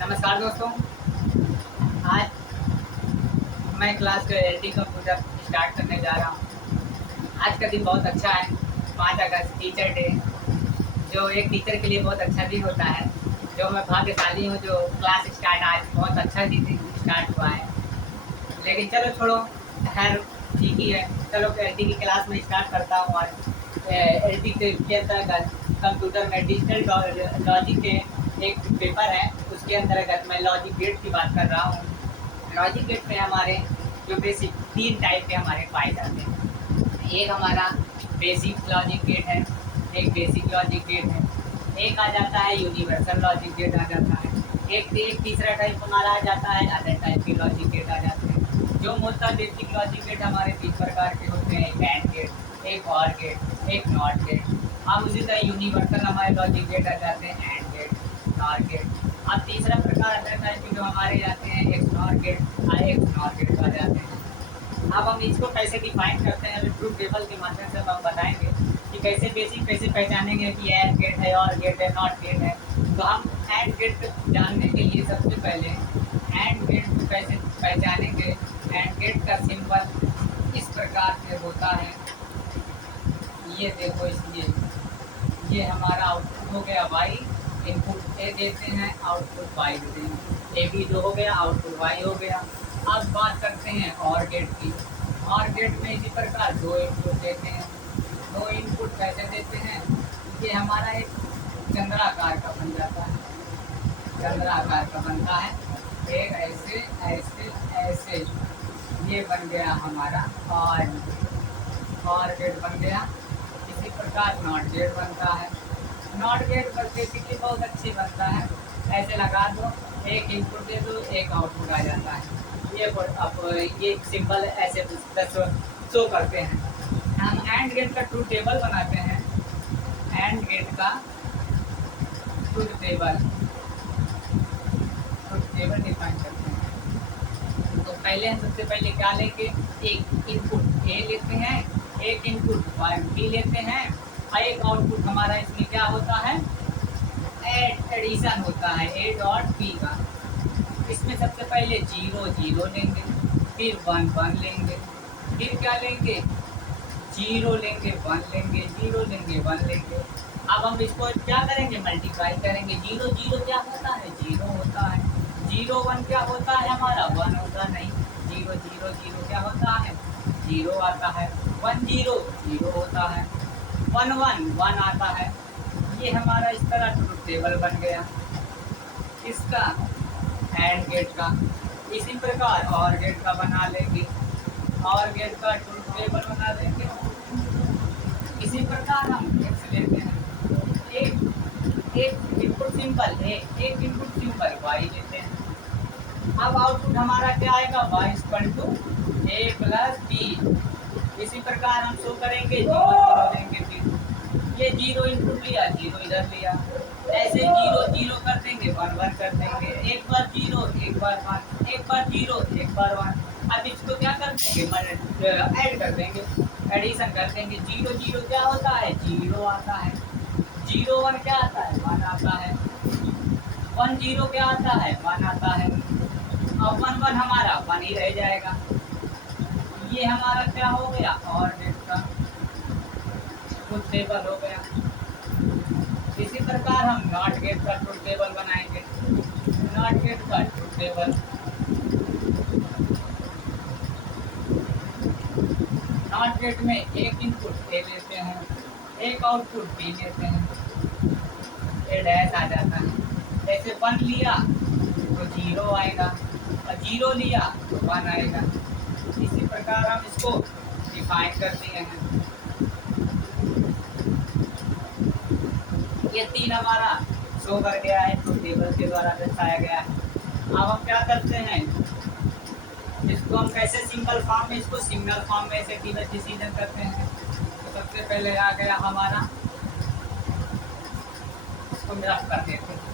नमस्कार दोस्तों। आज मैं क्लास 12 कंप्यूटर स्टार्ट करने जा रहा हूँ। आज का दिन बहुत अच्छा है, 5 अगस्त टीचर डे, जो एक टीचर के लिए बहुत अच्छा दिन होता है। जो मैं भाग्यशाली हूँ जो क्लास स्टार्ट आज बहुत अच्छा दिन स्टार्ट हुआ है। लेकिन चलो छोड़ो, खैर ठीक ही है। चलो एल की क्लास में स्टार्ट करता हूँ आज। एल के अंतर्गत कंप्यूटर में डिजिटल लॉजिक के एक पेपर है, उसके अंतर्गत मैं लॉजिक गेट की बात कर रहा हूँ। लॉजिक गेट में हमारे जो बेसिक 3 टाइप के हमारे पाए जाते हैं। एक हमारा बेसिक लॉजिक गेट है, एक बेसिक लॉजिक गेट है, एक आ जाता है यूनिवर्सल लॉजिक गेट आ जाता है, एक तीसरा टाइप हमारा आ जाता है अदर टाइप के लॉजिक गेट आ जाते हैं। जो मोटा बेसिक लॉजिक गेट हमारे 3 प्रकार के होते हैं, एक एंड गेट, एक और गेट, एक नॉट गेट। अब उसी तरह यूनिवर्सल हमारे लॉजिक गेट आ जाते हैं एंड गेट, नॉट गेट। अब तीसरा प्रकार अदर टाइप के जो हमारे आते हैं एक नॉट गेट और एक नॉट गेट आ जाते हैं। अब हम इसको कैसे डिफाइन करते हैं, ट्रूथ टेबल के माध्यम से हम बताएंगे कि कैसे बेसिक कैसे पहचानेंगे कि एंड गेट है और गेट है नॉट गेट है। तो हम एंड गेट जानने के लिए सबसे पहले एंड गेट को कैसे पहचानेंगे। एंड गेट का सिंबल इस प्रकार से होता है, ये देखो, इसलिए ये हमारा आउटपुट हो गया वाई, इनपुट ए देते हैं, आउटपुट वाई देते हैं। ए बी जो हो गया, आउटपुट वाई हो गया। अब बात करते हैं और गेट की। और गेट में इसी प्रकार 2 इनपुट देते हैं। 2 इनपुट कैसे देते हैं, ये हमारा एक चंद्राकार का बन जाता है, चंद्राकार का बनता है, एक ऐसे ऐसे ऐसे, ये बन गया हमारा और गेट बन गया। इसी प्रकार नॉट गेट बनता है। नॉट गेट बेसिकली बहुत अच्छी बनता है, ऐसे लगा दो, एक इनपुट दे दो, एक आउटपुट आ जाता है। ये अब ये सिंबल ऐसे शो करते हैं। हम एंड गेट का ट्रूथ टेबल बनाते हैं। एंड गेट का ट्रूथ टेबल डिफाइन करते हैं। तो पहले हम सबसे पहले क्या लेंगे, एक इनपुट ए लेते हैं, एक इनपुट बी लेते हैं और एक आउटपुट हमारा इसमें क्या होता है, एडिशन होता है ए डॉट बी का। इसमें सबसे पहले 0 0 लेंगे, फिर 1 1 लेंगे, फिर क्या लेंगे, 0 लेंगे, 1 लेंगे, 0 लेंगे, 1 लेंगे। अब हम इसको क्या करेंगे, मल्टीप्लाई करेंगे। 0 0 क्या होता है, 0 होता है। 0 1 क्या होता है हमारा, 1 होता नहीं। 0 0 0 क्या होता है, 0 आता है। 1 0 0 होता है। 1 1 1 आता है। ये हमारा इस तरह ट्रूथ टेबल बन गया इसका, एंड गेट का। इसी प्रकार और गेट का बना लेंगे, और गेट का ट्रूथ टेबल बना लेंगे। इसी प्रकार हम x लेते हैं, एक इनपुट सिंबल है, एक इनपुट सिंबल y लेते हैं। अब आउटपुट हमारा क्या आएगा, y equal to a plus B. इसी प्रकार हम शो करेंगे, 0 0 लेंगे, फिर ये 0 इनपुट लिया, 0 इधर लिया, ऐसे 0 0 कर देंगे, 1 1 कर देंगे, एक बार 0 एक बार 1, एक बार 0 एक बार 1। अब इसको क्या कर देंगे, ऐड कर देंगे, एडिशन कर देंगे। 0 0 क्या होता है, 0 आता है। 0 1 क्या आता है, 1 आता है। 1 0 क्या आता है, 1 आता है। अब 1 1 हमारा 1 ही रह जाएगा। ये हमारा क्या हो गया, और गेट का ट्रूथ टेबल हो गया। इसी प्रकार हम नॉट गेट का ट्रूथ टेबल बनाएंगे। नॉट गेट का ट्रूथ टेबल, नॉट गेट में एक इनपुट ए लेते हैं, एक आउटपुट बी लेते हैं, ए डैश आ जाता है। जैसे 1 लिया तो 0 आएगा, और 0 लिया तो 1 आएगा। इसी प्रकार हम इसको डिफाइन कर दिए हैं। ये 3 हमारा शो कर गया है, तो टेबल के द्वारा दर्शाया गया है। अब हम क्या करते हैं, इसको हम कैसे सिंगल फॉर्म में, इसको सिग्नल फॉर्म में ऐसे डिसीजन करते हैं। तो सबसे पहले आ गया हमारा, इसको रफ कर देते हैं।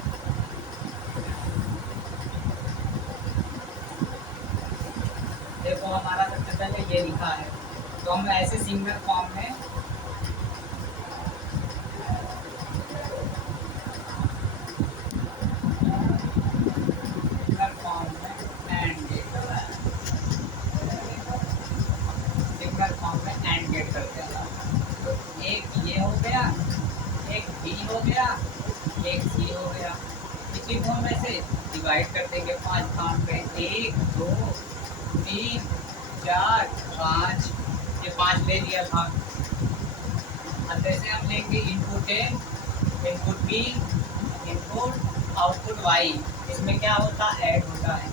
देखो हमारा सबसे पहले ये लिखा है, तो हम ऐसे सिंगल फॉर्म में पॉजिटिव हो में से डिवाइड कर देंगे 5 भाग में, 1 2 3 4 5, ये 5 ले लिया भाग। अब जैसे हम लेंगे input A, input B, input output Y, इसमें क्या होता है, ऐड होता है।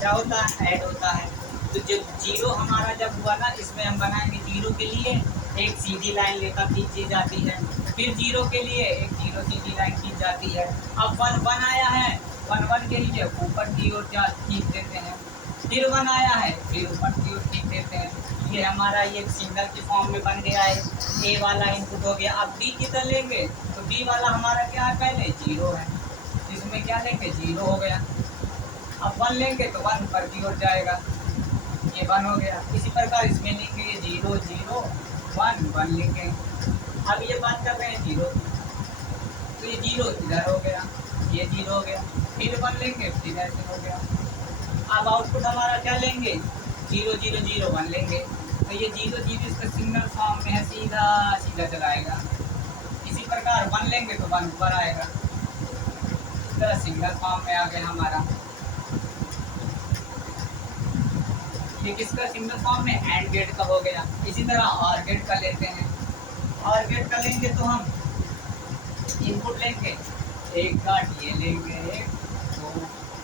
क्या होता है, ऐड होता है। तो जब जीरो हमारा जब हुआ ना, इसमें हम बनाएंगे जीरो के लिए एक सीधी लाइन लेकर खींची जाती है, फिर जीरो के लिए एक जीरो सीधी लाइन खींच जाती है। अब वन वन आया है, वन वन के लिए ऊपर की ओर खींच देते हैं, फिर वन आया है, फिर ऊपर की ओर खींच देते हैं। ये हमारा ये सिग्नल की फॉर्म में बन गया है। ए वाला इनपुट हो गया। अब बी कितना लेंगे, तो बी वाला हमारा क्या है, पहले जीरो है, इसमें क्या लेंगे, जीरो हो गया। अब वन लेंगे तो वन ऊपर की ओर जाएगा, ये वन हो गया। इसी प्रकार इसमें लेंगे ये जीरो जीरो वन वन लेंगे। अब ये बात कर रहे हैं जीरो, तो ये जीरो इधर हो गया, ये जीरो हो गया, फिर वन लेंगे, फिर ऐसे हो गया। अब आउटपुट हमारा क्या लेंगे, जीरो जीरो जीरो वन लेंगे, तो ये जीरो जीरो इसका सिग्नल फॉर्म में है, सीधा सीधा चलाएगा। इसी प्रकार वन लेंगे तो वन ऊपर आएगा, इस तरह सिग्नल फॉर्म में आ गया हमारा। ये किसका सिग्नल फॉर्म में, एंड गेट का हो गया। इसी तरह और गेट का लेते हैं, और गेट का लेंगे तो हम इनपुट लेंगे, एक डॉट ये लेंगे, 1 2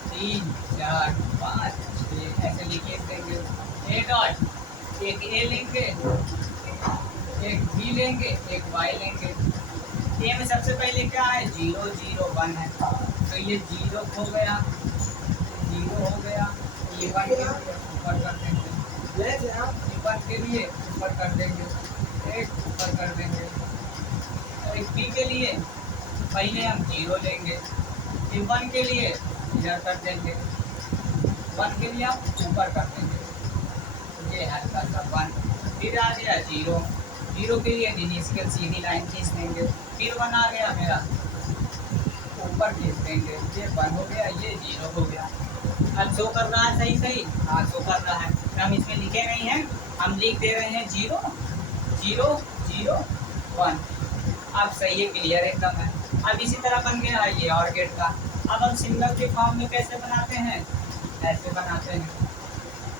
3 4 5 6 ऐसे लिखे देंगे। ए डॉट एक ए लेंगे, एक बी लेंगे, एक वाई लेंगे। ए में सबसे पहले क्या है, 0 0 1 है, तो ये 0 हो गया, 0 हो गया। ये 1 के लिए ऊपर कर देंगे, 1 के लिए ऊपर कर देंगे, एक ऊपर कर देंगे। एक बी के लिए पहले हम 0 लेंगे, फिर 1 के लिए इधर कर देंगे, 1 के लिए आप ऊपर कर देंगे, ये हल्का सा 1, फिर आ गया 0, 0 के लिए इनिशियल सीधी लाइन खींच देंगे, फिर 1 आ गया मेरा, ऊपर खींच देंगे, ये 1 हो गया, ये 0 हो गया। अब शो कर रहा है सही सही, हाँ शो कर रहा है, हम इसमें लिखे नहीं हैं, हम लिख दे रहे हैं 0 0 0 1। अब सही है, क्लियर एकदम है। अब इसी तरह बन गया ये और गेट का। अब हम सिग्नल के फॉर्म में कैसे बनाते हैं, ऐसे बनाते हैं।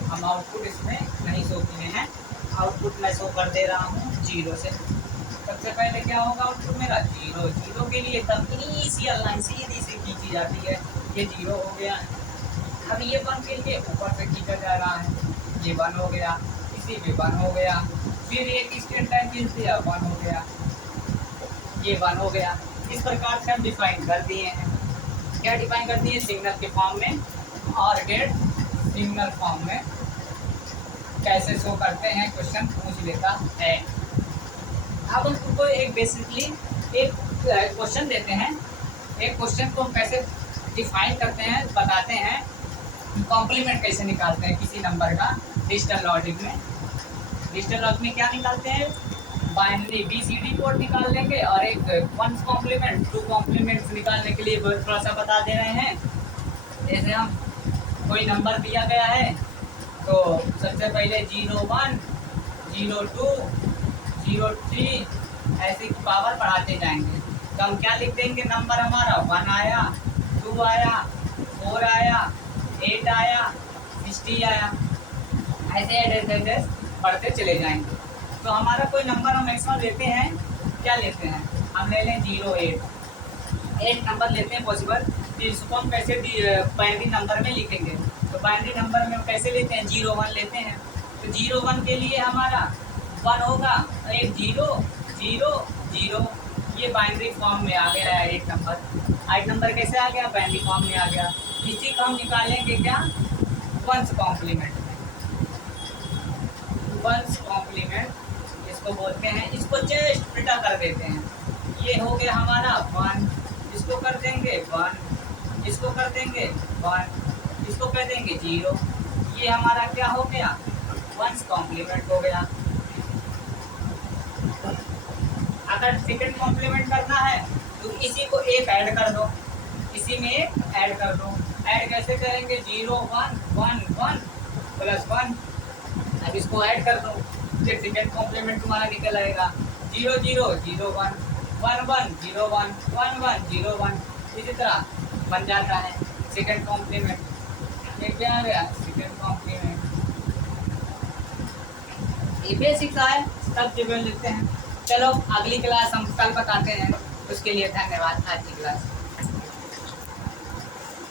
हम आउटपुट इसमें नहीं शो किए हैं, आउटपुट मैं शो कर दे रहा हूँ 0 से। सबसे पहले क्या होगा आउटपुट मेरा, 0 0 के लिए तब इनिशियल लाइन सीधी सी खींची जाती है, ये 0 हो गया। अब ये 1 के लिए ऊपर से खींचा जा रहा है, ये 1 हो गया, इसी में 1 हो गया, फिर एक स्टेट लाइन खींच दिया, 1 हो गया, ये 1 हो गया। इस प्रकार से हम डिफाइन कर दिए हैं। क्या डिफाइन कर दिए, सिग्नल के फॉर्म में, और गेट सिग्नल फॉर्म में कैसे शो करते हैं, क्वेश्चन पूछ लेता है। अब हम तुमको एक बेसिकली एक क्वेश्चन देते हैं, एक क्वेश्चन को हम कैसे डिफाइन करते हैं, बताते हैं, कॉम्प्लीमेंट कैसे निकालते हैं किसी नंबर का डिजिटल लॉजिक में। डिजिटल लॉजिक में क्या निकालते हैं, बाइनरी BCD कोड निकाल लेंगे, और एक 1 कॉम्प्लीमेंट 2 कॉम्प्लीमेंट्स निकालने के लिए थोड़ा सा बता दे रहे हैं। जैसे हम कोई नंबर दिया गया है, तो सबसे पहले 0 1 0 2 0 3 ऐसे पावर बढ़ाते जाएंगे। तो हम क्या लिख देंगे, नंबर हमारा 1 आया, 2 आया, 4 आया, 8 आया, 60 आया, ऐसे ऐसे बढ़ते चले जाएंगे। तो हमारा कोई नंबर हम मैक्सिमम लेते हैं, क्या लेते हैं, हम ले लें 0 8 नंबर लेते हैं पॉसिबल। तो इसको हम कैसे बाइनरी नंबर में लिखेंगे, तो बाइनरी नंबर में हम कैसे लेते हैं, 0 1 लेते हैं। तो 0 1 के लिए हमारा 1 होगा, एक 0 0 0, ये बाइनरी फॉर्म में आ गया है 8 नंबर। 8 नंबर कैसे आ गया, बाइनरी फॉर्म में आ गया। इसी को हम निकालेंगे क्या, 1 कॉम्प्लीमेंट में, 1 कॉम्प्लीमेंट इसको बोलते हैं। इसको जस्ट उल्टा कर देते हैं, ये हो गया हमारा 1, इसको कर देंगे 1, इसको कर देंगे 1, इसको कर देंगे 0, ये हमारा क्या हो गया, 1 कॉम्प्लीमेंट हो गया। अगर सेकंड कॉम्प्लीमेंट करना है तो इसी को एक ऐड कर दो, इसी में एक ऐड कर दो। ऐड कैसे करेंगे, 0 1 1 1 प्लस 1, अब इसको ऐड कर दो, फिर सेकंड कॉम्प्लीमेंट तुम्हारा निकल आएगा 0 0 0 1 1 1 0 1 1 1 0 1। इसी तरह बन जाता है सेकंड कॉम्प्लीमेंट। ये क्या आ गया, सेकंड कॉम्प्लीमेंट। ये बेसिक्स आए, सब चीजें लिखते हैं। चलो अगली क्लास हम कल बताते हैं, उसके लिए धन्यवाद। आज की क्लास